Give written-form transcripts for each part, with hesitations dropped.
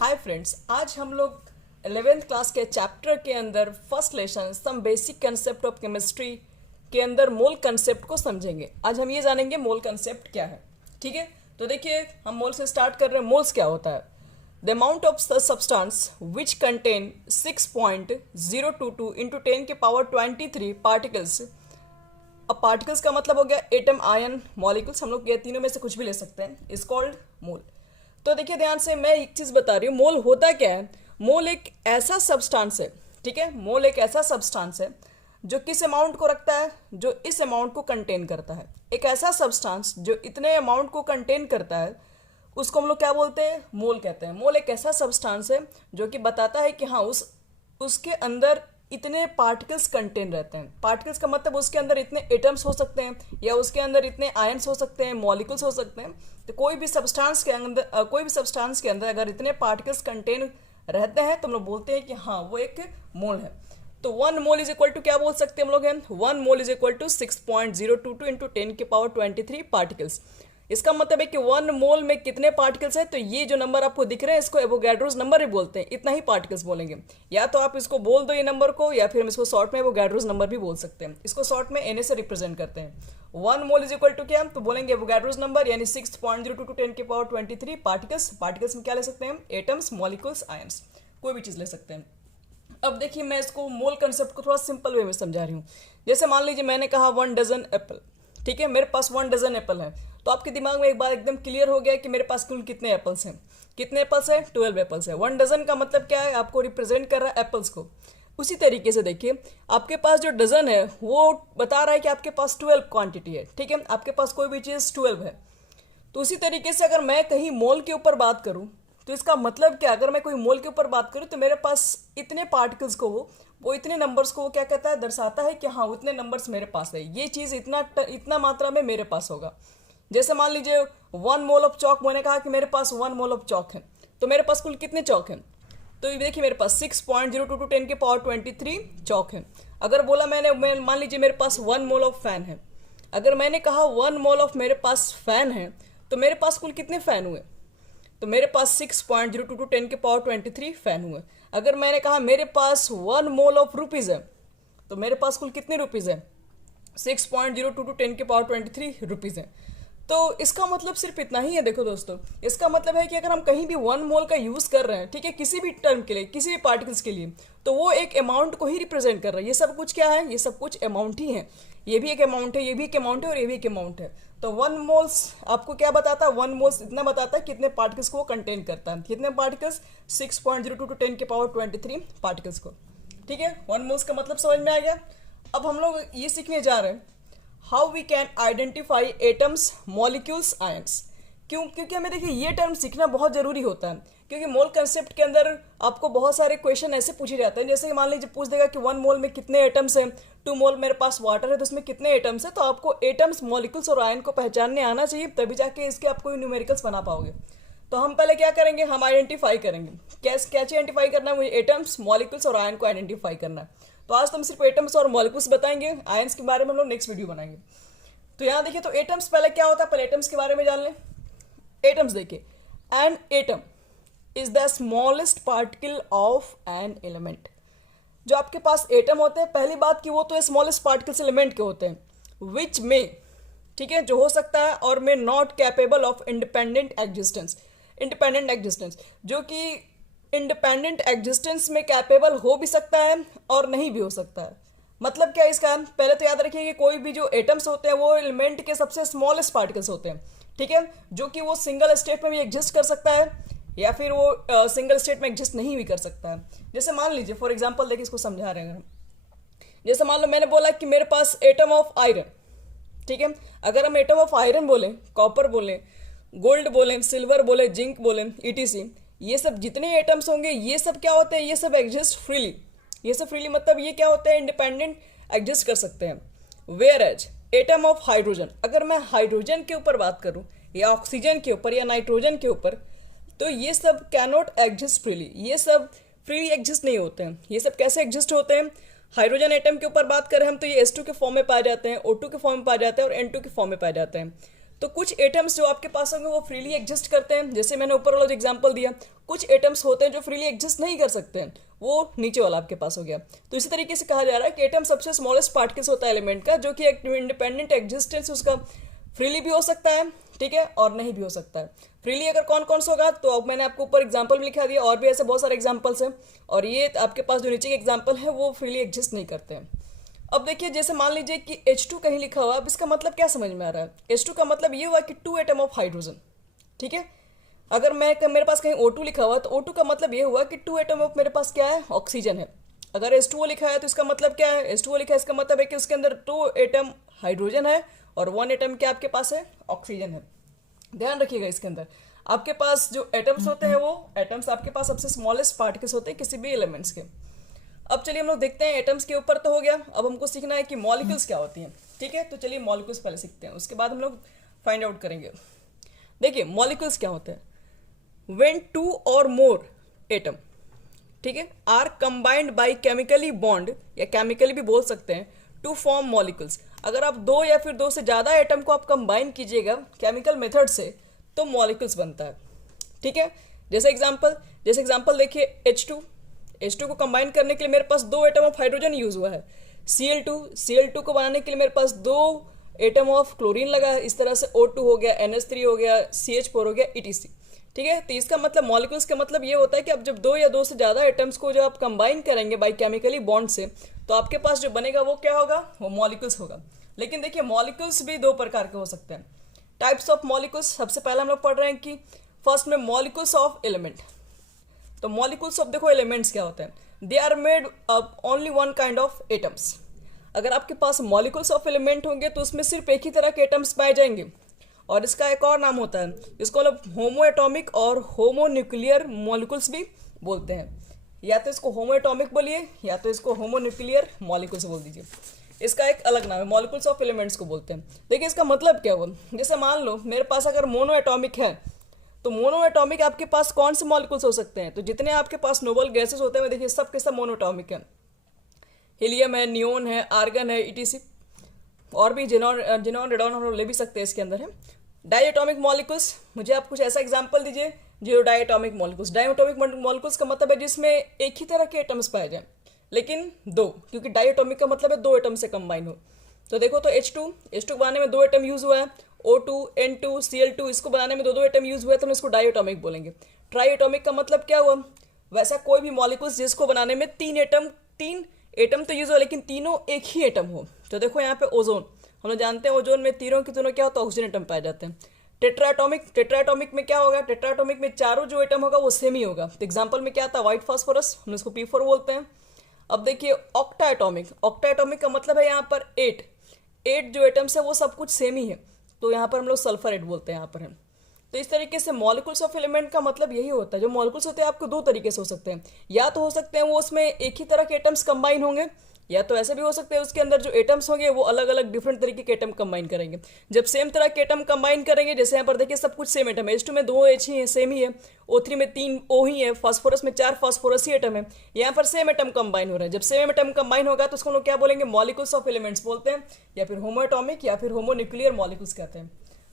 Hi friends, आज हम लोग 11th क्लास के चैप्टर के अंदर first lesson some basic concept of chemistry के अंदर मोल कंसेप्ट को समझेंगे। आज हम ये जानेंगे मोल कंसेप्ट क्या है। ठीक है, तो देखिए हम मोल से स्टार्ट कर रहे हैं। मोल्स क्या होता है? The amount of substance which contain 6.022 into 10 के पावर 23 पार्टिकल्स। अब पार्टिकल्स का मतलब हो गया एटम, आयन, मॉलिक्यूल्स। हम लोग ये तीनों में से कुछ भी ले सकते हैं। इज कॉल्ड मोल। तो देखिए ध्यान से, मैं एक चीज बता रही हूँ। मोल होता क्या है? मोल एक ऐसा सब्सटेंस है, ठीक है, मोल एक ऐसा सब्सटेंस है जो किस अमाउंट को रखता है, जो इस अमाउंट को कंटेन करता है। एक ऐसा सब्सटेंस जो इतने अमाउंट को कंटेन करता है उसको हम लोग क्या बोलते हैं? मोल कहते हैं। मोल एक ऐसा सब्सटेंस है जो कि बताता है कि हाँ उसके अंदर इतने पार्टिकल्स कंटेन रहते हैं। पार्टिकल्स का मतलब उसके अंदर इतने एटम्स हो सकते हैं या उसके अंदर इतने आयंस हो सकते हैं, मॉलिक्यूल्स हो सकते हैं। तो कोई भी सब्सटेंस के अंदर अगर इतने पार्टिकल्स कंटेन रहते हैं तो हम लोग बोलते हैं कि हाँ वो एक मोल है। तो 1 मोल इज इक्वल टू क्या बोल सकते हैं हम लोग हैं? 1 mole is equal to 6.022 into 10 के पावर 23 पार्टिकल्स। इसका मतलब है कि 1 मोल में कितने पार्टिकल्स है? तो ये जो नंबर आपको दिख रहे हैं इसको एवोगैड्रोस नंबर ही बोलते हैं। इतना ही पार्टिकल्स बोलेंगे। या तो आप इसको बोल दो ये नंबर को, या फिर हम इसको शॉर्ट में एवोगैड्रोस नंबर भी बोल सकते हैं। इसको शॉर्ट में एन से रिप्रेजेंट करते हैं। 1 मोल इज इक्वल टू क्या? तो बोलेंगे एवोगैड्रोस नंबर, यानी 6.022 10 के पावर 23 पार्टिकल्स। पार्टिकल्स में क्या ले सकते हैं? एटम्स, मॉलिक्यूल्स, आयंस, कोई भी चीज़ ले सकते हैं। अब देखिए मैं इसको मोल कंसेप्ट को थोड़ा सिंपल वे में समझा रही हूँ। जैसे मान लीजिए मैंने कहा 1 डजन एप्पल, ठीक है, मेरे पास 1 डजन एप्पल है। तो आपके दिमाग में एक बार एकदम क्लियर हो गया कि मेरे पास कुल कितने एप्पल्स हैं। कितने एप्पल्स हैं? 12 एप्पल्स है। 1 डजन का मतलब क्या है? आपको रिप्रेजेंट कर रहा है एप्पल्स को। उसी तरीके से देखिए आपके पास जो डजन है वो बता रहा है कि आपके पास 12 क्वांटिटी है। ठीक है, आपके पास कोई भी चीज़ 12 है। तो उसी तरीके से अगर मैं कहीं मोल के ऊपर बात करूं तो इसका मतलब क्या? अगर मैं कोई मोल के ऊपर बात करूं तो मेरे पास इतने पार्टिकल्स को वो इतने नंबर्स को वो क्या कहता है? दर्शाता है कि हाँ उतने नंबर्स मेरे पास है। ये चीज़ इतना मात्रा में मेरे पास होगा। जैसे मान लीजिए 1 मोल ऑफ चौक, मैंने कहा कि मेरे पास 1 मोल ऑफ चौक है। तो मेरे पास कुल कितने चौक हैं? तो ये देखिए मेरे पास 6.022 10 के पावर 23 चौक है। अगर बोला मैं मान लीजिए मेरे पास 1 मोल ऑफ फैन है। अगर मैंने कहा 1 मोल ऑफ मेरे पास फैन है तो मेरे पास कुल कितने फैन हुए? तो मेरे पास 6.022 10 के पावर 23 फैन हुए। अगर मैंने कहा मेरे पास 1 मोल ऑफ रुपीज़ है तो मेरे पास कुल कितने रुपीज़ है? 6.022 10 के पावर 23 रुपीज़ है। तो इसका मतलब सिर्फ इतना ही है। देखो दोस्तों, इसका मतलब है कि अगर हम कहीं भी 1 मोल का यूज़ कर रहे हैं, ठीक है, किसी भी टर्म के लिए, किसी भी पार्टिकल्स के लिए, तो वो एक अमाउंट को ही रिप्रेजेंट कर रहा है। ये सब कुछ क्या है? ये सब कुछ अमाउंट ही है। ये भी एक अमाउंट है, ये भी एक अमाउंट है और ये भी एक अमाउंट है। तो 1 मोल्स आपको क्या बताता है? 1 मोल्स इतना बताता है कितने पार्टिकल्स को वो कंटेन करता है। कितने पार्टिकल्स? 6.022 10 के पावर 23 पार्टिकल्स को। ठीक है, 1 मोल्स का मतलब समझ में आ गया। अब हम लोग ये सीखने जा रहे हैं how we can identify atoms, molecules, ions. क्योंकि हमें देखिए ये टर्म सीखना बहुत जरूरी होता है। क्योंकि मोल कंसेप्ट के अंदर आपको बहुत सारे क्वेश्चन ऐसे पूछे जाते हैं, जैसे कि मान लीजिए पूछ देगा कि 1 मोल में कितने एटम्स हैं। 2 मोल मेरे पास वाटर है तो उसमें कितने एटम्स है। तो आपको एटम्स, मॉलिक्यूल्स और आयन को पहचानने आना चाहिए, तभी जाके इसके आप कोई न्यूमेरिकल्स बना पाओगे। तो हम पहले क्या करेंगे? हम आइडेंटिफाई करेंगे। क्या आइडेंटिफाई करना है? मुझे एटम्स, मॉलिक्यूल्स और आयन को आइडेंटिफाई करना है। तो आज तो हम सिर्फ एटम्स और मॉलिक्यूल्स बताएंगे। आयंस के बारे में हम लोग नेक्स्ट वीडियो बनाएंगे। तो यहाँ देखिए, तो एटम्स पहले क्या होता है, पहले एटम्स के बारे में जान लें। एटम्स देखिए, an atom is the smallest particle of an element. जो आपके पास एटम होते हैं, पहली बात कि वो तो स्मॉलेस्ट पार्टिकल्स एलिमेंट के होते हैं। विच में, ठीक है, जो हो सकता है और में not capable of independent existence. Independent existence, जो कि इंडिपेंडेंट एग्जिस्टेंस में कैपेबल हो भी सकता है और नहीं भी हो सकता है। मतलब क्या इसका? पहले तो याद रखिए कि कोई भी जो एटम्स होते हैं वो एलिमेंट के सबसे स्मॉलेस्ट पार्टिकल्स होते हैं। ठीक है, जो कि वो सिंगल स्टेट में भी एग्जिस्ट कर सकता है या फिर वो सिंगल स्टेट में एग्जिस्ट नहीं भी कर सकता है। जैसे मान लीजिए फॉर एग्जांपल देखिए, इसको समझा रहे हैं हम। जैसे मान लो मैंने बोला कि मेरे पास एटम ऑफ आयरन, ठीक है, अगर हम एटम ऑफ आयरन बोले, कॉपर बोले, गोल्ड बोले, सिल्वर बोले, जिंक बोले, ईटीसी, ये सब जितने एटम्स होंगे ये सब क्या होते हैं? ये सब एग्जिस्ट फ्रीली। ये सब फ्रीली मतलब ये क्या होते हैं? इंडिपेंडेंट एग्जिस्ट कर सकते हैं। Whereas atom of hydrogen, अगर मैं हाइड्रोजन के ऊपर बात करूं या ऑक्सीजन के ऊपर या नाइट्रोजन के ऊपर, तो ये सब कैनॉट एग्जिस्ट फ्रीली। ये सब फ्रीली एग्जिस्ट नहीं होते हैं। ये सब कैसे एग्जिस्ट होते हैं? हाइड्रोजन एटम के ऊपर बात करें हम तो ये H2 के फॉर्म में पाए जाते हैं, O2 के फॉर्म में पाए जाते हैं और N2 के फॉर्म में पाए जाते हैं। तो कुछ एटम्स जो आपके पास होंगे वो फ्रीली एग्जिस्ट करते हैं, जैसे मैंने ऊपर वाला जो एग्जांपल दिया। कुछ एटम्स होते हैं जो फ्रीली एग्जिस्ट नहीं कर सकते हैं, वो नीचे वाला आपके पास हो गया। तो इसी तरीके से कहा जा रहा है कि एटम सबसे स्मॉलेस्ट पार्टिकल्स होता है एलिमेंट का, जो कि एक इंडिपेंडेंट एग्जिस्टेंस उसका फ्रीली भी हो सकता है, ठीक है, और नहीं भी हो सकता है। फ्रीली अगर कौन कौन सा होगा, तो अब मैंने आपको ऊपर एग्जाम्पल में लिखा दिया, और भी ऐसे बहुत सारे एग्जाम्पल्स हैं, और ये आपके पास जो नीचे के एग्जाम्पल है वो फ्रीली एग्जिस्ट नहीं करते हैं। अब देखिए, जैसे मान लीजिए कि H2 कहीं लिखा हुआ, अब इसका मतलब क्या समझ में आ रहा है? H2 का मतलब ये हुआ कि 2 एटम ऑफ हाइड्रोजन, ठीक है। अगर मेरे पास कहीं O2 लिखा हुआ, तो O2 का मतलब ये हुआ कि 2 एटम ऑफ मेरे पास क्या है, ऑक्सीजन है। अगर H2O लिखा है तो इसका मतलब क्या है, H2O लिखा है इसका मतलब है कि उसके अंदर 2 एटम हाइड्रोजन है और 1 एटम क्या आपके पास है, ऑक्सीजन है। ध्यान रखिएगा, इसके अंदर आपके पास जो एटम्स होते हैं वो एटम्स आपके पास सबसे स्मॉलेस्ट पार्टिकल्स होते हैं किसी भी एलिमेंट्स के। अब चलिए हम लोग देखते हैं, एटम्स के ऊपर तो हो गया, अब हमको सीखना है कि मॉलिक्यूल्स क्या होती हैं, ठीक है। तो चलिए मॉलिक्यूल्स पहले सीखते हैं, उसके बाद हम लोग फाइंड आउट करेंगे। देखिए मॉलिक्यूल्स क्या होते हैं, व्हेन 2 और मोर एटम, ठीक है, are combined by chemically bond, या केमिकली भी बोल सकते हैं, टू फॉर्म मॉलिक्यूल्स। अगर आप 2 या फिर 2 से ज़्यादा एटम को आप कंबाइन कीजिएगा केमिकल मेथड से तो मॉलिक्यूल्स बनता है, ठीक है। जैसे एग्जांपल देखिए, H2 को कंबाइन करने के लिए मेरे पास 2 एटम ऑफ हाइड्रोजन यूज हुआ है। Cl2 को बनाने के लिए मेरे पास 2 एटम ऑफ क्लोरीन लगा है। इस तरह से O2 हो गया, NH3 हो गया, CH4 हो गया, ETC, ठीक है। तो इसका मतलब मॉलिक्यूल्स का मतलब ये होता है कि अब जब 2 या 2 से ज़्यादा एटम्स को जब आप कंबाइन करेंगे बाय केमिकली बॉन्ड से, तो आपके पास जो बनेगा वो क्या होगा, वो मॉलिक्यूल्स होगा। लेकिन देखिए मॉलिक्यूल्स भी 2 प्रकार के हो सकते हैं। टाइप्स ऑफ मॉलिक्यूल्स, सबसे पहले हम लोग पढ़ रहे हैं कि फर्स्ट में मॉलिक्यूल्स ऑफ एलिमेंट। तो मॉलिक्यूल्स ऑफ, देखो एलिमेंट्स क्या होते हैं, they are made of only one kind of atoms. अगर आपके पास मॉलिक्यूल्स ऑफ एलिमेंट होंगे तो उसमें सिर्फ एक ही तरह के एटम्स पाए जाएंगे, और इसका एक और नाम होता है, इसको लोग होमो एटॉमिक और होमो न्यूक्लियर मॉलिक्यूल्स भी बोलते हैं। या तो इसको होमो एटॉमिक बोलिए या तो इसको होमो न्यूक्लियर मॉलिक्यूल्स बोल दीजिए, इसका एक अलग नाम है, मॉलिक्यूल्स ऑफ एलिमेंट्स को बोलते हैं। देखिए इसका मतलब क्या हुआ, जैसे मान लो मेरे पास अगर मोनो एटॉमिक है, तो मोनो एटॉमिक आपके पास कौन से मॉलिक्यूल्स हो सकते हैं, तो जितने आपके पास नोबल गैसेस होते हैं देखिए सब के सब मोनो एटॉमिक है। हीलियम है, नियोन है, आर्गन है, ETC, और भी जिनॉन रेडॉन हम लोग ले भी सकते हैं इसके अंदर है। डाई एटॉमिक मॉलिक्यूल्स, मुझे आप कुछ ऐसा एग्जांपल दीजिए जो diatomic molecules. Diatomic molecules का मतलब है जिसमें एक ही तरह के एटम्स पाए जाए लेकिन 2, क्योंकि डाई एटॉमिक का मतलब है 2 एटम से कंबाइन हो। तो देखो, तो H2 बनाने में 2 एटम यूज हुआ है, O2, N2, Cl2, इसको बनाने में 2 एटम यूज हुआ है, तो हम इसको डाई एटॉमिक बोलेंगे। ट्राई एटॉमिक का मतलब क्या हुआ, वैसा कोई भी मॉलिक्यूल्स जिसको बनाने में 3 एटम तो यूज हो लेकिन तीनों एक ही एटम हो। तो देखो यहाँ पे ओजोन, हम लोग जानते हैं ओजोन में तीनों के तीनों क्या होता है, ऑक्सीजन एटम पाए जाते हैं। टेट्राएटॉमिक में क्या होगा, टेट्राएटॉमिक में चारों जो एटम होगा वो सेम ही होगा। तो एग्जांपल में क्या आता है, व्हाइट फास्फोरस, हम इसको P4 बोलते हैं। अब देखिए ऑक्टा एटॉमिक का मतलब है यहाँ पर 8 जो एटम्स है वो सब कुछ सेम ही है, तो यहाँ पर हम लोग सल्फर 8 बोलते हैं यहाँ पर है। तो इस तरीके से मॉलिक्यूल्स ऑफ एलिमेंट का मतलब यही होता है। जो मॉलिक्यूल्स होते हैं आपको 2 तरीके से हो सकते हैं, या तो हो सकते हैं वो उसमें एक ही तरह के एटम्स कंबाइन होंगे, या तो ऐसे भी हो सकते हैं उसके अंदर जो एटम्स होंगे वो अलग अलग डिफरेंट तरीके के एटम कंबाइन करेंगे। जब सेम तरह के एटम कंबाइन करेंगे, जैसे यहाँ पर देखिए सब कुछ सेम एटम है, H2 में 2 H ही है, सेम ही है, O3 में 3 O ही है, फास्फोरस में 4 फास्फोरस ही एटम है, यहाँ पर सेम एटम कंबाइन हो रहा है। जब सेम एटम कंबाइन होगा तो उसको लोग क्या बोलेंगे, मॉलिक्यूल्स ऑफ एलिमेंट्स बोलते हैं, या फिर होमो एटॉमिक या फिर होमो न्यूक्लियर मॉलिक्यूल्स कहते हैं।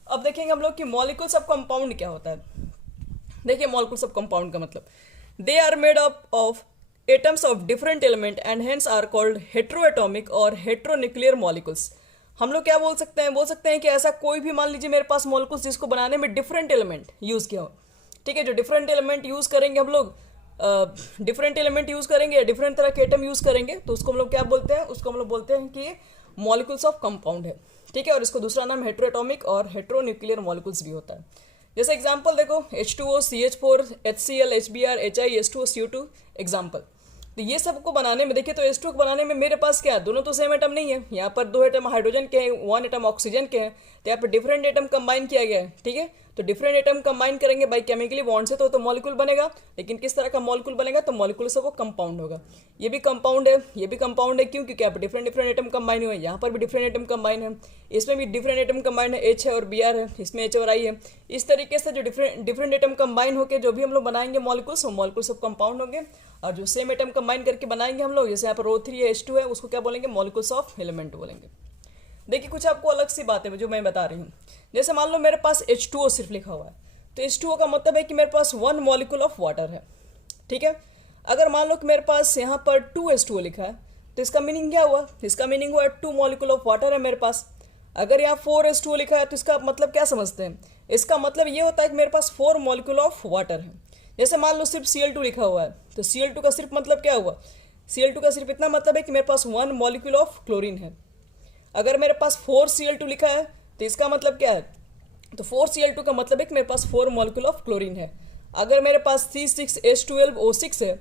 अब देखेंगे हम लोग कि मॉलिक्यूल्स ऑफ कंपाउंड क्या होता है। देखिए मॉलिक्यूल्स ऑफ कंपाउंड का मतलब, they are made up of atoms of different element and hence are called heteroatomic और हेट्रोन्यूक्लियर मॉलिक्यूल्स। हम लोग क्या बोल सकते हैं कि ऐसा कोई भी मान लीजिए मेरे पास मॉलिक्यूल्स जिसको बनाने में डिफरेंट एलिमेंट यूज किया हो, ठीक है। जो डिफरेंट एलिमेंट यूज करेंगे हम लोग, डिफरेंट एलिमेंट यूज करेंगे या डिफरेंट तरह के एटम यूज करेंगे, तो उसको हम लोग क्या बोलते हैं, उसको हम लोग बोलते हैं कि ये मॉलिक्यूल्स ऑफ कंपाउंड है, ठीक है। और इसको दूसरा नाम हेट्रोएटॉमिक और हेट्रोन्यूक्लियर मॉलिक्यूल्स भी होता है। जैसे एग्जांपल देखो, H2O, CH4, HCl, HBr, HI, H2O, CO2 example. तो ये सबको बनाने में देखिए, तो H2 को बनाने में मेरे पास क्या है, दोनों तो सेम एटम नहीं है, यहाँ पर 2 एटम हाइड्रोजन के हैं, 1 एटम ऑक्सीजन के हैं, तो यहाँ पर डिफरेंट एटम कंबाइन किया गया है, ठीक है। तो डिफरेंट एटम कंबाइन करेंगे बाई केमिकली बॉन्ड से तो मॉलिक्यूल बनेगा, लेकिन किस तरह का मॉलिक्यूल बनेगा, तो मॉलिक्यूल से वो कंपाउंड होगा। ये भी कंपाउंड है, ये भी कंपाउंड है, क्यों, क्योंकि यहाँ पर डिफरेंट एटम कंबाइन हुए हैं, यहाँ पर भी डिफरेंट एटम कंबाइन है, इसमें भी डिफरेंट एटम कंबाइन है, H है और Br है, इसमें H और I है। इस तरीके से जो डिफरेंट एटम कंबाइन होकर जो भी हम लोग बनाएंगे मॉलिक्यूल्स, वो मॉलिक्यूल्स ऑफ कंपाउंड होंगे। और जो सेम एटम कंबाइन करके बनाएंगे हम लोग, जैसे यहाँ पर O3 है, H2 है, उसको क्या बोलेंगे, मॉलिक्यूल्स ऑफ एलिमेंट बोलेंगे। देखिए कुछ आपको अलग सी बात है जो मैं बता रही हूँ। जैसे मान लो मेरे पास H2O सिर्फ लिखा हुआ है, तो H2O का मतलब है कि मेरे पास 1 मॉलिक्यूल ऑफ वाटर है, ठीक है। अगर मान लो कि मेरे पास यहाँ पर 2H2O लिखा है, तो इसका मीनिंग क्या हुआ? इसका मीनिंग हुआ 2 मॉलिक्यूल ऑफ वाटर है मेरे पास। अगर यहाँ 4H2O लिखा है तो इसका मतलब क्या समझते हैं? इसका मतलब ये होता है कि मेरे पास 4 मॉलिक्यूल ऑफ वाटर है। जैसे मान लो सिर्फ Cl2 लिखा हुआ है, तो Cl2 का सिर्फ मतलब क्या हुआ? Cl2 का सिर्फ इतना मतलब है कि मेरे पास 1 मॉलिक्यूल ऑफ क्लोरीन है। अगर मेरे पास 4Cl2 लिखा है तो इसका मतलब क्या है? तो 4Cl2 का मतलब है कि मेरे पास 4 मॉलिक्यूल ऑफ क्लोरीन है। अगर मेरे पास C6H12O6 है,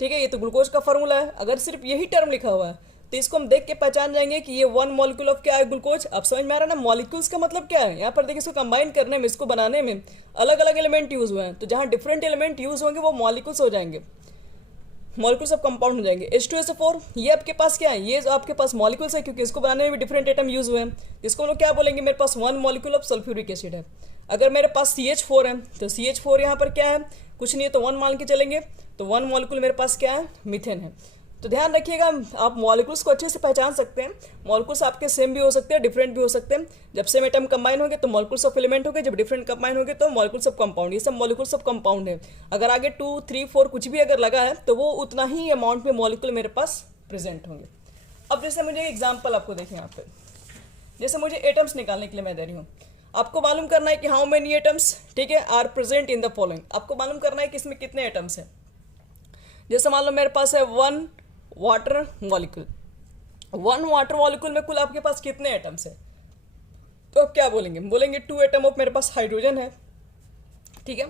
ठीक है, ये तो ग्लूकोज का फॉर्मूला है। अगर सिर्फ यही टर्म लिखा हुआ है तो इसको हम देख के पहचान जाएंगे कि ये 1 मॉलिक्यूल ऑफ क्या है? ग्लूकोज। अब समझ में आ रहा है ना मॉलिक्यूल्स का मतलब क्या है? यहाँ पर देखिए इसको कंबाइन करने में, इसको बनाने में अलग अलग एलिमेंट यूज हुए हैं, तो जहाँ डिफरेंट एलिमेंट यूज होंगे वो मॉलिक्यूल्स हो जाएंगे, मॉलिक्यूल सब कंपाउंड हो जाएंगे। H2SO4 ये आपके पास क्या है? ये जो आपके पास मॉलिक्यूल्स है, क्योंकि इसको बनाने में भी डिफरेंट एटम यूज हुए हैं। इसको हम लोग क्या बोलेंगे? मेरे पास 1 मॉलिक्यूल ऑफ सल्फ्यूरिक एसिड है। अगर मेरे पास CH4 है तो CH4 यहाँ पर क्या है? कुछ नहीं है, तो 1 मान के चलेंगे, तो 1 मॉलिक्यूल मेरे पास क्या है? मीथेन है। तो ध्यान रखिएगा, आप मॉलिक्यूल्स को अच्छे से पहचान सकते हैं। मॉलिक्यूल्स आपके सेम भी हो सकते हैं, डिफरेंट भी हो सकते हैं। जब सेम एटम कंबाइन होंगे तो मॉलिक्यूल्स ऑफ एलिमेंट होंगे, जब डिफरेंट कंबाइन होंगे तो मॉलिक्यूल्स ऑफ कंपाउंड। ये सब मॉलिक्यूल्स ऑफ कंपाउंड है। अगर आगे 2, 3, 4 कुछ भी अगर लगा है तो वो उतना ही अमाउंट में मॉलिक्यूल मेरे पास प्रेजेंट होंगे। अब जैसे मुझे एग्जाम्पल आपको देखें यहाँ पे, जैसे मुझे एटम्स निकालने के लिए मैं दे रही हूँ, आपको मालूम करना है कि हाउ मेनी एटम्स, ठीक है, are present in the following. आपको मालूम करना है कि इसमें कितने एटम्स हैं। जैसे मान लो मेरे पास है 1 वाटर मॉलिक्यूल। 1 वाटर मॉलिक्यूल में कुल आपके पास कितने एटम्स है? तो अब क्या बोलेंगे? बोलेंगे 2 एटम ऑफ मेरे पास हाइड्रोजन है, ठीक है,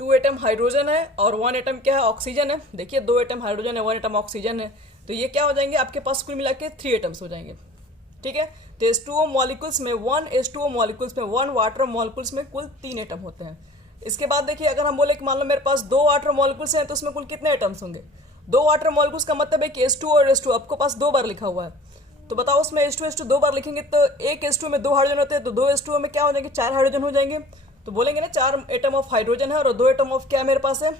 2 एटम हाइड्रोजन है और 1 एटम क्या है? ऑक्सीजन है। देखिए 2 एटम हाइड्रोजन है, 1 एटम ऑक्सीजन है, तो ये क्या हो जाएंगे? आपके पास कुल मिला के 3 एटम्स हो जाएंगे, ठीक है। तो H2O मॉलिक्यूल्स में 1 H2O मॉलिक्यूल्स में 1 वाटर मॉलिक्यूल्स में कुल 3 एटम होते हैं। इसके बाद देखिए अगर हम बोले कि मान लो मेरे पास 2 वाटर मॉलिक्यूल्स हैं तो उसमें कुल कितने एटम्स होंगे? 2 वाटर मॉलिक्यूल्स का मतलब है कि H2O और H2O आपके पास 2 बार लिखा हुआ है, तो बताओ उसमें H2 2 बार लिखेंगे तो एक H2O में 2 हाइड्रोजन होते हैं, तो 2 H2O में क्या हो जाएंगे? 4 हाइड्रोजन हो जाएंगे। तो बोलेंगे ना 4 एटम ऑफ हाइड्रोजन है और 2 एटम ऑफ क्या मेरे पास है?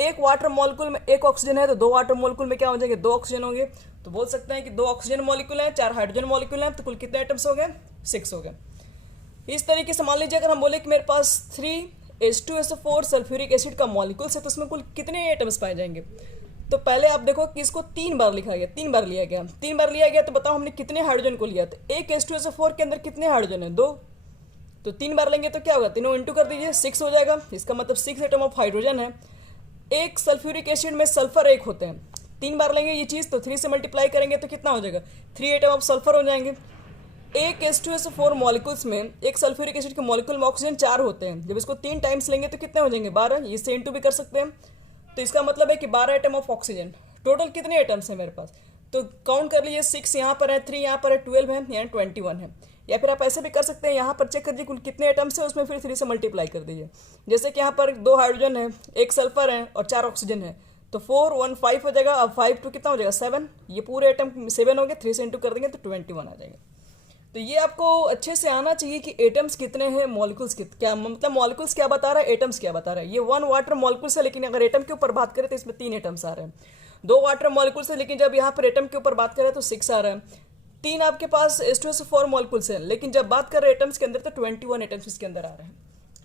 एक वाटर मॉलिक्यूल में 1 ऑक्सीजन है, तो 2 वाटर मॉलिक्यूल में क्या हो जाएंगे? 2 ऑक्सीजन होंगे। तो बोल सकते हैं कि 2 ऑक्सीजन मॉलिक्यूल हैं, 4 हाइड्रोजन मॉलिक्यूल हैं, तो कुल कितने एटम्स हो गए? 6 हो गए। इस तरीके से मान लीजिए अगर हम बोले कि मेरे पास 3H2SO4 सल्फ्यूरिक एसिड का मॉलिक्यूल्स है, तो उसमें कुल कितने एटम्स पाए जाएंगे? तो पहले आप देखो कि इसको 3 बार लिखा गया, 3 बार लिया गया, 3 बार लिया गया, तो बताओ हमने कितने हाइड्रोजन को लिया? तो एक H2SO4 के अंदर कितने हाइड्रोजन है? 2। तो 3 बार लेंगे तो क्या होगा? तीनों इंटू कर दीजिए, 6 हो जाएगा। इसका मतलब 6 एटम ऑफ हाइड्रोजन है। एक सल्फ्यूरिक एसिड में सल्फर 1 होते हैं, 3 बार लेंगे ये चीज़, तो 3 से मल्टीप्लाई करेंगे तो कितना हो जाएगा? 3 एटम ऑफ सल्फर हो जाएंगे। एक H2SO4 मॉलिक्यूल्स में एक सल्फ्यूरिक एसिड के मॉलिक्यूल में ऑक्सीजन 4 होते हैं, जब इसको 3 टाइम्स लेंगे तो कितने हो जाएंगे? 12। इससे इंटू भी कर सकते हैं, तो इसका मतलब है कि 12 एटम ऑफ ऑक्सीजन। टोटल कितने एटम्स हैं मेरे पास? तो काउंट कर लीजिए, 6 यहाँ पर है, 3 यहाँ पर है, 12 है, यहाँ 21 है। या फिर आप ऐसे भी कर सकते हैं, यहाँ पर चेक कर दीजिए कुल कितने एटम्स है, उसमें फिर 3 से मल्टीप्लाई कर दीजिए। जैसे कि यहाँ पर 2 हाइड्रोजन है, 1 सल्फर है और 4 ऑक्सीजन है, तो 4 1 5 हो जाएगा। अब 5 2 कितना हो जाएगा? 7। ये पूरे एटम 7 हो गए, 3 से इंटू कर देंगे तो 21 आ जाएंगे। तो ये आपको अच्छे से आना चाहिए कि एटम्स कितने हैं, मॉलिक्यूल्स क्या मतलब मॉलिक्यूल्स क्या बता रहा है, एटम्स क्या बता रहा है। ये 1 वाटर मॉलिक्यूल्स है, लेकिन अगर एटम के ऊपर बात करें तो इसमें 3 एटम्स आ रहे हैं। 2 वाटर मॉलिक्यूल्स है, लेकिन जब यहाँ पर एटम के ऊपर बात करें तो 6 आ रहा है। 3 आपके पास H2SO4 मॉलिक्यूल्स हैं, लेकिन जब बात कर रहे हैं एटम्स के अंदर तो 21 एटम्स इसके अंदर आ रहे हैं,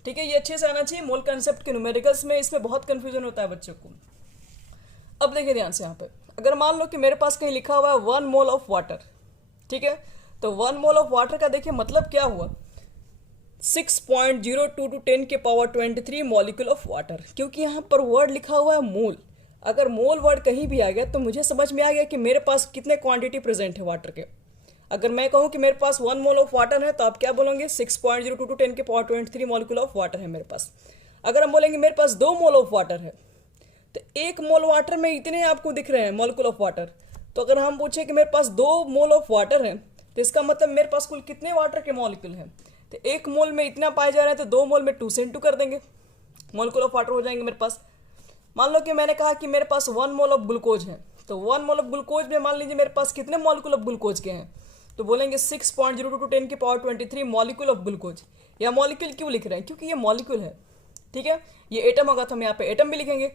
ठीक है। ये अच्छे से आना चाहिए। मोल कंसेप्ट के न्यूमेरिकल्स में इसमें बहुत कंफ्यूजन होता है बच्चों को। अब देखिए ध्यान से यहाँ पे, अगर मान लो कि मेरे पास कहीं लिखा हुआ है 1 मोल ऑफ वाटर, ठीक है, तो 1 मोल ऑफ वाटर का देखिए मतलब क्या हुआ? 6.02 to 10 के पावर 23 मॉलिक्यूल ऑफ वाटर, क्योंकि यहाँ पर वर्ड लिखा हुआ है मोल। अगर मोल वर्ड कहीं भी आ गया तो मुझे समझ में आ गया कि मेरे पास कितने क्वांटिटी प्रेजेंट है वाटर के। अगर मैं कहूँ कि मेरे पास 1 मोल ऑफ वाटर है तो आप क्या बोलोगे? 6.02 to 10 के पावर 23 मॉलिक्यूल ऑफ वाटर है मेरे पास। अगर हम बोलेंगे मेरे पास 2 मोल ऑफ वाटर है, तो 1 मोल वाटर में इतने आपको दिख रहे हैं मॉलिक्यूल ऑफ वाटर। तो अगर हम पूछे कि मेरे पास 2 मोल ऑफ वाटर है, तो इसका मतलब मेरे पास कुल कितने वाटर के मॉलिक्यूल हैं? तो 1 मोल में इतना पाए जा रहे हैं, तो 2 मोल में 2 से इंटू कर देंगे, मॉलिक्यूल ऑफ वाटर हो जाएंगे मेरे पास। मान लो कि मैंने कहा कि मेरे पास 1 मोल ऑफ ग्लूकोज है, तो 1 मोल ऑफ ग्लूकोज में मान लीजिए मेरे पास कितने मॉलिक्यूल ऑफ ग्लूकोज के हैं? तो बोलेंगे 6.02 to 10 के पावर 23 मॉलिक्यूल ऑफ ग्लूकोज। या मॉलिक्यूल क्यों लिख रहे हैं? क्योंकि ये मॉलिक्यूल है, ठीक है। ये एटम होगा तो हम यहाँ पे एटम भी लिखेंगे।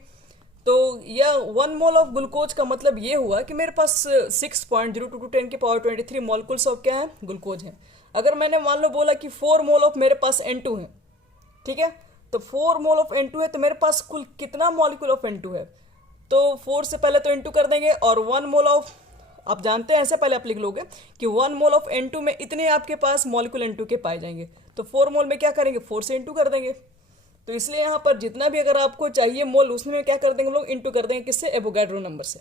तो यह 1 मोल ऑफ ग्लूकोज का मतलब ये हुआ कि मेरे पास 6.02 × 10⁻23 मॉलिक्यूल्स ऑफ क्या है, ग्लूकोज है। अगर मैंने मान लो बोला कि 4 मोल ऑफ मेरे पास N2 है, ठीक है, तो 4 मोल ऑफ N2 है, तो मेरे पास कुल कितना मॉलिक्यूल ऑफ N2 है, तो 4 से पहले तो N2 कर देंगे, और 1 मोल ऑफ, आप जानते हैं ऐसे पहले आप लिख लोगे कि 1 मोल ऑफ N2 में इतने आपके पास मॉलिक्यूल N2 के पाए जाएंगे, तो 4 मोल में क्या करेंगे, 4 से N2 कर देंगे। तो इसलिए यहाँ पर जितना भी अगर आपको चाहिए मोल, उसमें क्या कर देंगे हम लोग, इंटू कर देंगे, किससे, एवोगाड्रो नंबर से।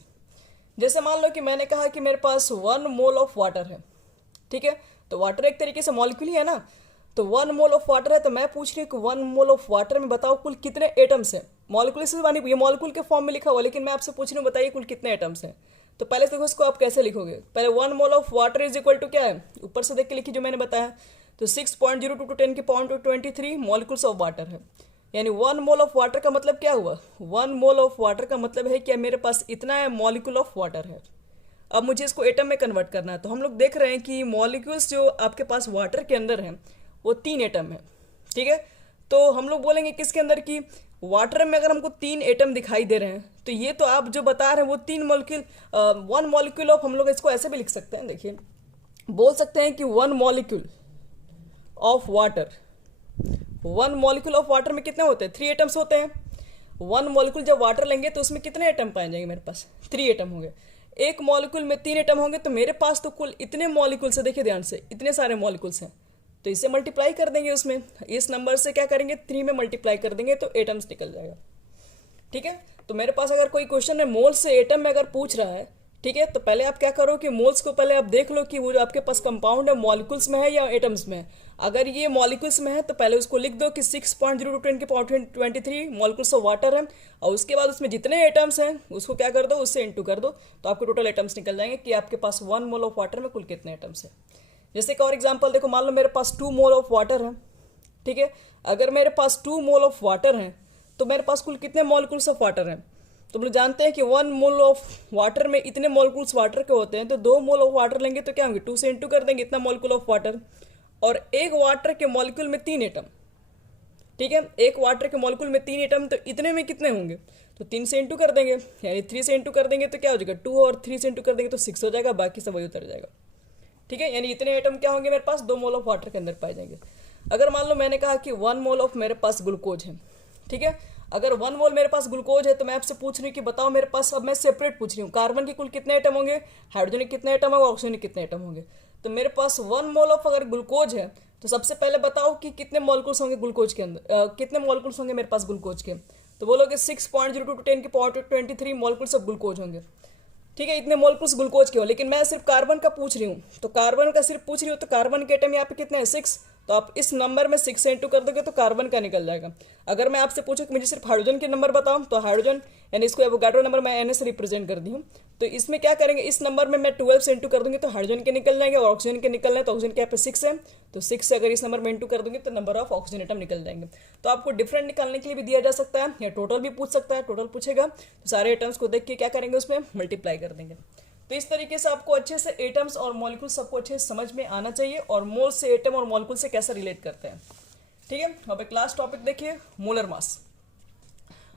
जैसे मान लो कि मैंने कहा कि मेरे पास 1 मोल ऑफ वाटर है, ठीक है, तो वाटर एक तरीके से मॉलिक्यूल ही है ना, तो 1 मोल ऑफ वाटर है, तो मैं पूछ रही हूँ कि 1 मोल ऑफ वाटर में बताओ कुल कितने एटम्स हैं। मॉलिक्यूल से मानी ये मॉलिक्यूल के फॉर्म में लिखा हुआ, लेकिन मैं आपसे पूछ रही हूँ बताइए कुल कितने एटम्स हैं। तो पहले देखो इसको आप कैसे लिखोगे, पहले 1 mole of water is equal to क्या है, ऊपर से देख के लिखी जो मैंने बताया, तो 6.02 × 10⁻23 मॉलिक्यूल्स ऑफ वाटर है। यानी 1 मोल ऑफ वाटर का मतलब क्या हुआ, 1 मोल ऑफ वाटर का मतलब है कि मेरे पास इतना है मॉलिक्यूल ऑफ वाटर है। अब मुझे इसको एटम में कन्वर्ट करना है, तो हम लोग देख रहे हैं कि मॉलिक्यूल्स जो आपके पास वाटर के अंदर हैं वो 3 एटम है, ठीक है। तो हम लोग बोलेंगे किसके अंदर की, वाटर में अगर हमको 3 एटम दिखाई दे रहे हैं, तो ये तो आप जो बता रहे हैं वो 3 मॉलिक्यूल, 1 मॉलिक्यूल ऑफ, हम लोग इसको ऐसे भी लिख सकते हैं, देखिए बोल सकते हैं कि 1 molecule of water, 1 molecule of water में कितने होते हैं, 3 एटम्स होते हैं। 1 मॉलिक्यूल जब वाटर लेंगे तो उसमें कितने एटम पाए जाएंगे, मेरे पास 3 एटम होंगे। एक मॉलिक्यूल में 3 एटम होंगे, तो मेरे पास तो कुल इतने मॉलिक्यूल्स है, देखिए ध्यान से, इतने सारे मॉलिक्यूल्स हैं, तो इसे मल्टीप्लाई कर देंगे, उसमें इस नंबर से क्या करेंगे, 3 में मल्टीप्लाई कर देंगे तो एटम्स निकल जाएगा, ठीक है। तो मेरे पास अगर कोई क्वेश्चन में मोल से एटम में अगर पूछ रहा है, ठीक है, तो पहले आप क्या करो कि मोल्स को पहले आप देख लो कि वो जो आपके पास कंपाउंड है मॉलिक्यूल्स में है या एटम्स में है। अगर ये मॉलिक्यूल्स में है तो पहले उसको लिख दो कि 6.02 × 10⁻23 मॉलिक्यूल्स ऑफ वाटर है, और उसके बाद उसमें जितने एटम्स हैं उसको क्या कर दो, उससे इंटू कर दो, तो आपको टोटल एटम्स निकल जाएंगे कि आपके पास 1 मोल ऑफ वाटर में कुल कितने एटम्स हैं। जैसे कि और एग्जाम्पल देखो, मान लो मेरे पास 2 मोल ऑफ वाटर है, ठीक है, अगर मेरे पास 2 मोल ऑफ वाटर है तो मेरे पास कुल कितने मॉलिक्यूल्स ऑफ वाटर हैं, तो हम लोग जानते हैं कि 1 मोल ऑफ वाटर में इतने मॉलिक्यूल्स वाटर के होते हैं, तो 2 मोल ऑफ वाटर लेंगे तो क्या होंगे, 2 से इंटू कर देंगे इतना मॉलिक्यूल ऑफ वाटर, और एक वाटर के मॉलिक्यूल में 3 एटम, ठीक है, एक वाटर के मॉलिक्यूल में 3 एटम, तो इतने में कितने होंगे, तो 3 से इंटू कर देंगे, यानी 3 से इंटू कर देंगे तो क्या हो जाएगा 2, और 3 से इंटू कर देंगे तो 6 हो जाएगा, बाकी सब वही उतर जाएगा, ठीक है। यानी इतने एटम क्या होंगे मेरे पास, 2 मोल ऑफ वाटर के अंदर पाए जाएंगे। अगर मान लो मैंने कहा कि 1 मोल ऑफ मेरे पास ग्लूकोज है, ठीक है, अगर 1 मोल मेरे पास ग्लूकोज है तो मैं आपसे पूछ रही हूँ कि बताओ मेरे पास, अब मैं सेपरेट पूछ रही हूँ, कार्बन के कुल कितने एटम होंगे, हाइड्रोजन के कितने एटम होंगे, ऑक्सीजन के कितने एटम होंगे। तो मेरे पास 1 मोल ऑफ अगर ग्लूकोज है तो सबसे पहले बताओ कि कितने मॉलिक्यूल्स होंगे ग्लूकोज के अंदर, कितने मॉलिक्यूल्स होंगे मेरे पास ग्लूकोज के, तो बोलोगे 6.02 × 10⁻23 मॉलिक्यूल्स ऑफ ग्लूकोज होंगे, ठीक है, इतने मॉलिक्यूल्स ग्लूकोज के हो। लेकिन मैं सिर्फ कार्बन का पूछ रही हूँ, तो कार्बन का सिर्फ पूछ रही हूँ, तो कार्बन के एटम यहाँ पे कितने हैं, 6, तो आप इस नंबर में 6 से इंटू कर दोगे तो कार्बन का निकल जाएगा। अगर मैं आपसे पूछूं कि मुझे सिर्फ हाइड्रोजन के नंबर बताओ, तो हाइड्रोजन यानी इसको एवोगाड्रो नंबर मैं एन से रिप्रेजेंट कर दी हूँ, तो इसमें क्या करेंगे, इस नंबर में मैं 12 से इंटू कर दूंगी तो हाइड्रोजन के निकल जाएंगे, और ऑक्सीजन के निकल रहे हैं, तो ऑक्सीजन के यहाँ पे 6 है, तो 6 से अगर इस नंबर में इंटू कर दूंगी तो नंबर ऑफ ऑक्सीजन एटम निकल जाएंगे। तो आपको डिफरेंट निकालने के लिए भी दिया जा सकता है, या टोटल भी पूछ सकता है, टोटल पूछेगा तो सारे एटम्स को देख के क्या करेंगे, उसमें मल्टीप्लाई कर देंगे। तो इस तरीके से आपको अच्छे से एटम्स और मॉलिक्यूल सबको अच्छे से समझ में आना चाहिए, और मोल से एटम और मॉलिक्यूल से कैसे रिलेट करते हैं, ठीक है। अब एक लास्ट टॉपिक देखिए, मोलर मास।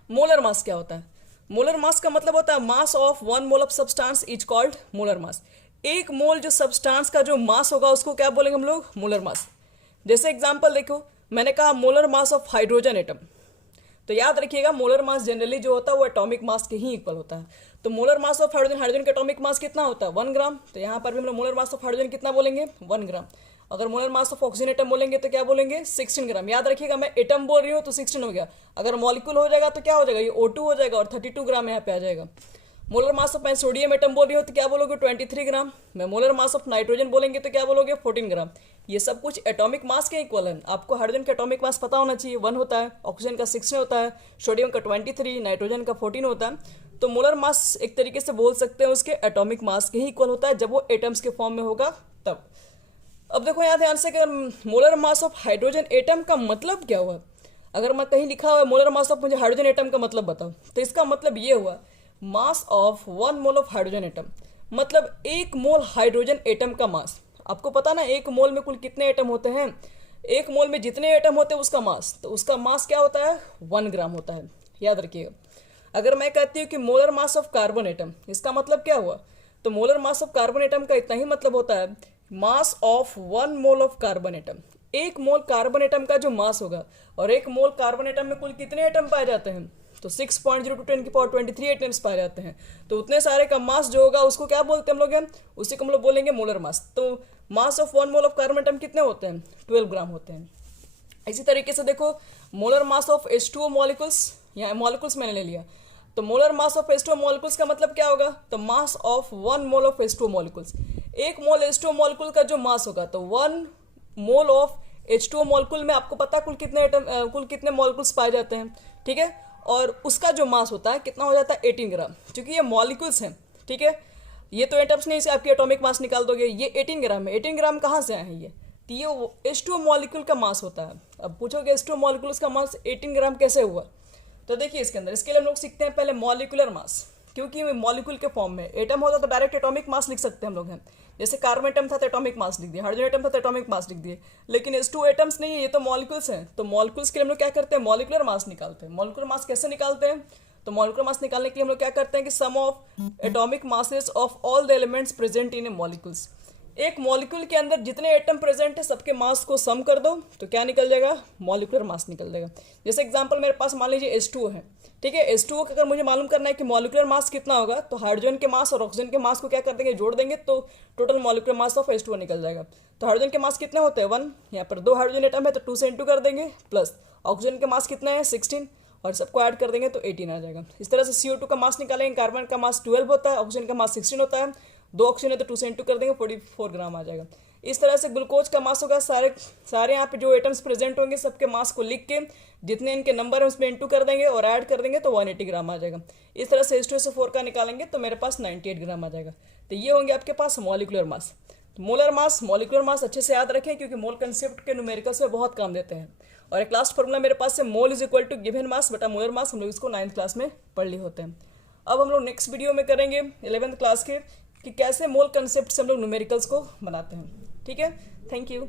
मोलर मास क्या होता है, मोलर मास का मतलब होता है mass of 1 mole of substance is called molar mass. एक मोल जो सब्सटेंस का जो मास होगा उसको क्या बोलेंगे हम लोग, मोलर मास। जैसे एग्जांपल देखो, मैंने कहा molar mass of hydrogen atom, तो याद रखिएगा मोलर मास जनरली जो होता है वो एटॉमिक मास के ही इक्वल होता है। तो molar mass of hydrogen, hydrogen का एटॉमिक मास कितना होता है, 1 ग्राम, तो यहाँ पर भी हम लोग मोलर मास ऑफ हाइड्रोजन कितना बोलेंगे, 1 ग्राम। अगर molar mass of oxygen atom बोलेंगे तो क्या बोलेंगे, 16 ग्राम। याद रखिएगा मैं एटम बोल रही हूँ तो 16 हो गया, अगर मॉलिक्यूल हो जाएगा तो क्या हो जाएगा, ये O2 हो जाएगा और 32 ग्राम यहाँ पे आ जाएगा। मोलर मास ऑफ मैं सोडियम एटम बोल रही हूँ तो क्या बोलोगे, 23 ग्राम। मैं मोलर मास ऑफ नाइट्रोजन बोलेंगे तो क्या बोलोगे, 14 ग्राम। ये सब कुछ एटॉमिक मास के इक्वल है। आपको हाइड्रोजन का एटॉमिक मास पता होना चाहिए, 1 होता है, ऑक्सीजन का 16 होता है, सोडियम का 23, नाइट्रोजन का 14 होता है। तो मोलर मास एक तरीके से बोल सकते हैं उसके एटॉमिक मास के ही इक्वल होता है, जब वो एटम्स के फॉर्म में होगा तब। अब देखो यहाँ ध्यान से कि molar mass of hydrogen atom का मतलब क्या हुआ। अगर मैं कहीं लिखा हुआ है मोलर मास ऑफ मुझे हाइड्रोजन एटम का मतलब बताओ, तो इसका मतलब ये हुआ mass of 1 mole of hydrogen atom, मतलब 1 मोल हाइड्रोजन एटम का मास। आपको पता ना 1 मोल में कुल कितने एटम होते हैं, 1 मोल में जितने एटम होते हैं उसका मास, तो उसका मास क्या होता है, 1 ग्राम होता है, याद रखिएगा। अगर मैं कहती हूँ कि molar mass of carbon atom, इसका मतलब क्या हुआ? तो molar mass of carbon atom का इतना ही मतलब होता है mass of 1 mole of carbon atom. एक मोल कार्बन एटम का जो मास होगा, और एक मोल कार्बन एटम में कुल कितने एटम पाए जाते हैं? तो 6.0 × 10⁻23 एटम्स पाए जाते हैं। तो उतने सारे का मास जो होगा उसको क्या बोलते हैं हम लोग? उसी को हम लोग बोलेंगे मोलर मास। तो mass of 1 mole of carbon atom कितने होते हैं? 12 ग्राम होते हैं। इसी तरीके से देखो molar mass of H2O molecules, यहाँ मॉलिक्यूल्स मैंने ले लिया, तो molar mass of H2O molecules का मतलब क्या होगा? तो mass of 1 mole of H2O molecules. एक मोल H2O मॉलिक्यूल का जो मास होगा, तो 1 मोल ऑफ H2O मॉलिक्यूल में आपको पता है कुल कितने एटम, कुल कितने मॉलिक्यूल्स पाए जाते हैं, ठीक है। और उसका जो मास होता है कितना हो जाता है? 18 ग्राम। क्योंकि ये मॉलिक्यूल्स हैं, ठीक है, ये तो एटम्स नहीं, इसे आपकी एटॉमिक मास निकाल दोगे। ये 18 ग्राम है। 18 ग्राम कहाँ से आए हैं? ये तो ये H2O मॉलिक्यूल का मास होता है। अब पूछोगे H2O मॉलिक्यूल्स का मास 18 ग्राम कैसे हुआ? तो देखिए इसके अंदर, इसके लिए हम लोग सीखते हैं पहले मॉलिकुलर मास, क्योंकि मॉलिक्यूल के फॉर्म में एटम होता तो डायरेक्ट एटॉमिक मास लिख सकते हैं हम लोग हैं। जैसे कार्बन एटम था तो एटॉमिक मास लिख दिया, हाइड्रोजन एटम था तो एटॉमिक मास लिख दिए, लेकिन H2O एटम्स नहीं है, ये तो मॉलिक्यूल्स हैं। तो मॉलिक्यूल्स के लिए हम लोग क्या करते हैं? मॉलिकुलर मास निकालते हैं। मॉलिकुलर मास कैसे निकालते हैं? तो मॉलिकुलर मास निकालने के लिए हम लोग क्या करते हैं कि sum of atomic masses of all the elements present in a molecules. एक मॉलिक्यूल के अंदर जितने एटम प्रेजेंट है सबके मास को सम कर दो, तो क्या निकल जाएगा? मॉलिकुलर मास निकल जाएगा। जैसे एग्जांपल मेरे पास मान लीजिए H2O है, ठीक है। H2O का अगर मुझे मालूम करना है कि मॉलिकुलर मास कितना होगा, तो हाइड्रोजन के मास और ऑक्सीजन के मास को क्या कर देंगे? जोड़ देंगे, तो total molecular mass of H2O निकल जाएगा। तो हाइड्रोजन के मास कितने होते हैं? 1। यहाँ पर 2 हाइड्रोजन एटम है तो 2 से इंटू कर देंगे, प्लस ऑक्सीजन के मास कितना है? 16, और सबको ऐड कर देंगे तो 18 आ जाएगा। इस तरह से CO2 का मास निकालेंगे। कार्बन का मास 12 होता है, ऑक्सीजन का मास 16 होता है, 2 ऑक्सीजन है तो 2 से इंटू कर देंगे, 44 ग्राम आ जाएगा। इस तरह से ग्लूकोज का मास होगा, सारे यहाँ पे जो एटम्स प्रेजेंट होंगे सबके मास को लिख के जितने इनके नंबर है उसमें इंटू कर देंगे और ऐड कर देंगे तो 180 ग्राम आ जाएगा। इस तरह से H2SO4 का निकालेंगे तो मेरे पास 98 ग्राम आ जाएगा। तो ये होंगे आपके पास मॉलिकुलर मास। तो मोलर मास, मॉलिकुलर मास अच्छे से याद रखें, क्योंकि मोल कंसेप्ट के न्यूमेरिकल्स में बहुत काम देते हैं। और एक लास्ट फॉर्मूला मेरे पास है, mole is equal to given mass बटा मोलर मास। हम लोग इसको 9th क्लास में पढ़ लिए होते हैं। अब हम लोग नेक्स्ट वीडियो में करेंगे 11th क्लास के कि कैसे मोल कंसेप्ट से हम लोग न्यूमेरिकल्स को बनाते हैं, ठीक है। Thank you.